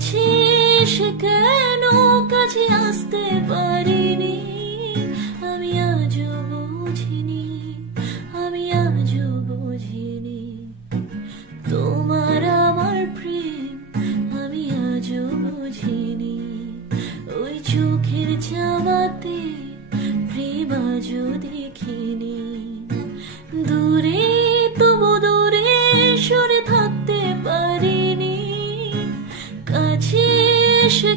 কাছে এসে কেন কাছে আসতে পারিনি আমি আজও বুঝিনি আমি আজও বুঝিনি তোমার আমার প্রেম আমি আজও বুঝিনি ওই চোখের চাওয়াতে প্রেম আজও দেখিনি দূরে তবু দূরে সরে থাকতে পারিনি কাছে এসে